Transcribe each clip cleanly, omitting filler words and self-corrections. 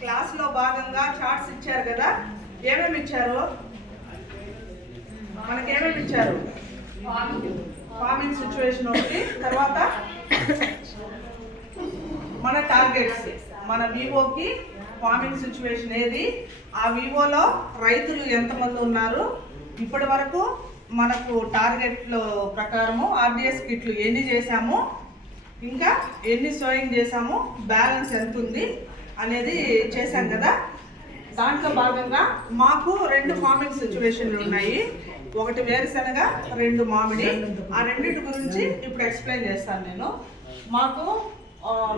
క్లాస్లో భాగంగా చార్ట్స్ ఇచ్చారు కదా, ఏమేమి ఇచ్చారు మనకేమేమి ఇచ్చారు? ఫార్మింగ్ సిచ్యువేషన్ ఒకటి, తర్వాత మన టార్గెట్స్, మన వివోకి ఫార్మింగ్ సిచ్యువేషన్ ఏది, ఆ వివోలో రైతులు ఎంతమంది ఉన్నారు, ఇప్పటి వరకు మనకు టార్గెట్లో ప్రకారము ఆర్డిఎస్ కిట్లు ఎన్ని చేశాము, ఇంకా ఎన్ని సోయింగ్ చేశాము, బ్యాలెన్స్ ఎంత ఉంది అనేది చేశాం కదా. దాంట్లో భాగంగా మాకు 2 ఫార్మింగ్ సిచ్యువేషన్లు ఉన్నాయి, ఒకటి వేరుశనగ, 2 మామిడి. ఆ రెండింటి గురించి ఇప్పుడు ఎక్స్ప్లెయిన్ చేస్తాను నేను. మాకు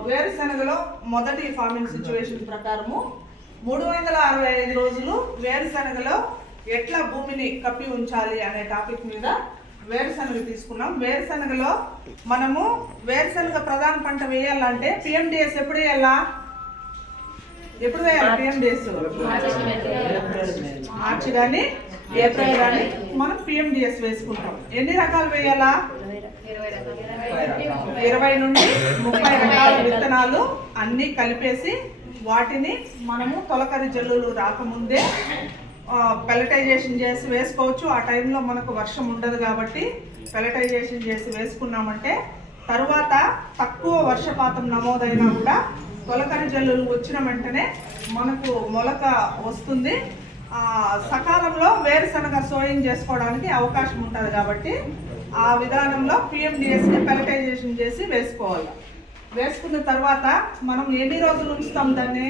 వేరుశనగలో మొదటి ఫార్మింగ్ సిచ్యువేషన్ ప్రకారము 365 రోజులు వేరుశనగలో ఎట్లా భూమిని కప్పి ఉంచాలి అనే టాపిక్ మీద వేరుశనగ తీసుకున్నాం. వేరుశనగలో మనము వేరుశనగ ప్రధాన పంట వేయాలంటే పిఎండిఎస్ ఎప్పుడు వేయాలా? ఎప్పుడు వేయాలి పిఎండిఎస్? మార్చి కానీ ఏప్రిల్ కానీ మనం పిఎండిఎస్ వేసుకుంటాం. ఎన్ని రకాలు వేయాలా? 20 నుండి 30 రకాల విత్తనాలు అన్నీ కలిపేసి వాటిని మనము తొలకరి జల్లులు రాకముందే పెలటైజేషన్ చేసి వేసుకోవచ్చు. ఆ టైంలో మనకు వర్షం ఉండదు కాబట్టి పెలటైజేషన్ చేసి వేసుకున్నామంటే తర్వాత తక్కువ వర్షపాతం నమోదైనా కూడా తొలకరి జల్లులు వచ్చిన వెంటనే మనకు మొలక వస్తుంది. సకాలంలో వేరుశనగ సోయింగ్ చేసుకోవడానికి అవకాశం ఉంటుంది కాబట్టి ఆ విధానంలో పిఎండిఎస్ని పెలటైజేషన్ చేసి వేసుకోవాలి. వేసుకున్న తర్వాత మనం ఎన్ని రోజులు ఉంచుతాం దాన్ని?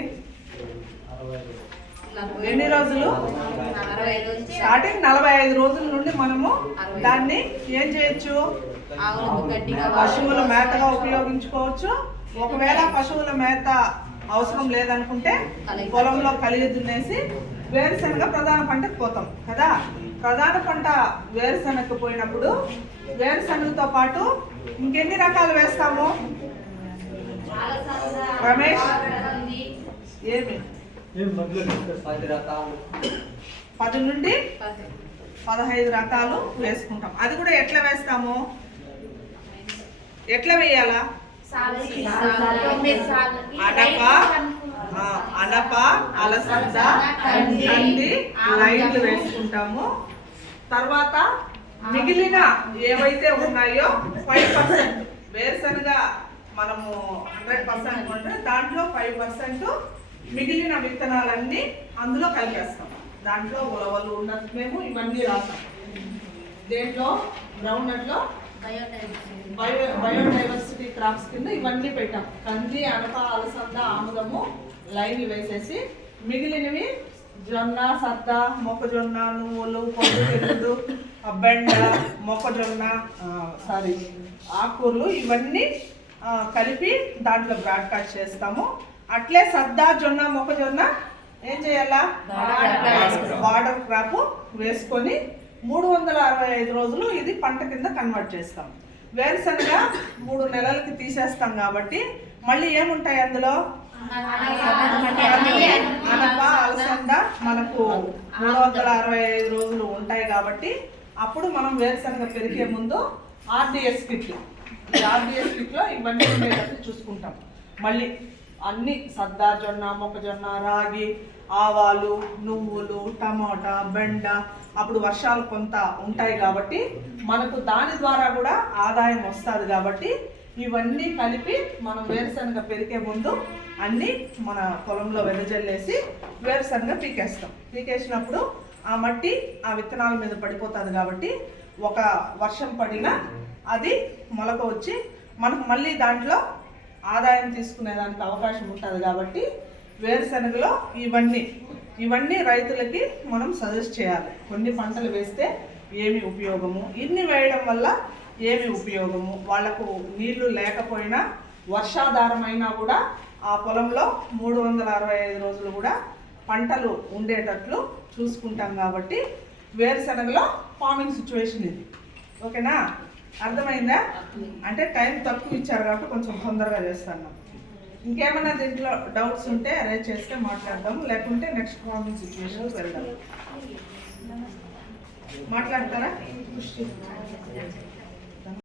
ఎన్ని రోజులు? స్టార్టింగ్ 45 రోజుల నుండి మనము దాన్ని ఏం చేయొచ్చు? పశువుల మేతగా ఉపయోగించుకోవచ్చు. ఒకవేళ పశువుల మేత అవసరం లేదనుకుంటే పొలంలో కలిగి దున్నేసి వేరుశనగ ప్రధాన పంటకు పోతాం కదా. ప్రధాన పంట వేరుశనగకు పోయినప్పుడు వేరుశనగతో పాటు ఇంకెన్ని రకాలు వేస్తాము రమేష్? ఏమి 10 నుండి 15 రకాలు వేసుకుంటాం. అది కూడా ఎట్లా వేస్తాము? ఎట్లా వేయాలా? అనప, అలసంద, కంది లైన్లు వేసుకుంటాము. తర్వాత మిగిలిన ఏవైతే ఉన్నాయో 5% వేరుశనగ మనము 100% కొంటే దాంట్లో 5% మిగిలిన విత్తనాలన్నీ అందులో కలిపేస్తాం. దాంట్లో ఉలవలు ఉన్నట్టు మేము ఇవన్నీ రాస్తాం. దేంట్లో గ్రౌండ్ నట్లో బయోడైవర్సిటీ క్రాప్స్ కింద ఇవన్నీ పెట్టాం. కంది, అనప, అలసంద, ఆముదము లైన్లు వేసేసి మిగిలినవి జొన్న, సద్ద, మొక్కజొన్న, నువ్వులు, పొద్దుతిరుగుడు, బెండ, మొక్కజొన్న, ఆకుకూరలు ఇవన్నీ కలిపి దాంట్లో బ్రాడ్కాస్ట్ చేస్తాము. అట్లే సద్ద, జొన్న, మొక్కజొన్న ఏం చేయాలా? బార్డర్ క్రాప్ వేసుకొని 365 రోజులు ఇది పంట కింద కన్వర్ట్ చేస్తాం. వేరుశనగ 3 నెలలకి తీసేస్తాం కాబట్టి మళ్ళీ ఏముంటాయి అందులో? అనప, అలసంద మనకు 365 రోజులు ఉంటాయి కాబట్టి అప్పుడు మనం వేరుశనగ పెరిగే ముందు ఆర్డిఎస్ కిట్లు, ఈ ఆర్డిఎస్ కిట్లో ఇవన్నీ ఉండేటట్టు చూసుకుంటాం. మళ్ళీ అన్ని సద్ద, జొన్న, మొక్కజొన్న, రాగి, ఆవాలు, నువ్వులు, టమాటా, బెండ అప్పుడు వర్షాలు కొంత ఉంటాయి కాబట్టి మనకు దాని ద్వారా కూడా ఆదాయం వస్తుంది కాబట్టి ఇవన్నీ కలిపి మనం వేరుశనగ పెరిగే ముందు అన్నీ మన పొలంలో వెదజల్లేసి వేరుశనగ పీకేస్తాం. పీకేసినప్పుడు ఆ మట్టి ఆ విత్తనాల మీద పడిపోతుంది కాబట్టి ఒక వర్షం పడినా అది మొలక వచ్చి మనకు మళ్ళీ దాంట్లో ఆదాయం తీసుకునేదానికి అవకాశం ఉంటుంది కాబట్టి వేరుశనగలో ఇవన్నీ రైతులకి మనం సజెస్ట్ చేయాలి. కొన్ని పంటలు వేస్తే ఏమి ఉపయోగము, ఇన్ని వేయడం వల్ల ఏమి ఉపయోగము, వాళ్లకు నీళ్లు లేకపోయినా వర్షాధారమైనా కూడా ఆ పొలంలో 365 రోజులు కూడా పంటలు ఉండేటట్లు చూసుకుంటాం కాబట్టి వేరుశనగలో ఫార్మింగ్ సిచ్యువేషన్ ఇది. ఓకేనా? అర్థమైందా? అంటే టైం తక్కువ ఇచ్చారు కాబట్టి కొంచెం తొందరగా చేస్తాను. ఇంకేమైనా దీంట్లో డౌట్స్ ఉంటే అరేంజ్ చేస్తే మాట్లాడదాము, లేకుంటే నెక్స్ట్ ఫార్మింగ్ సిచ్యువేషన్కి వెళ్దాం. మాట్లాడతారా?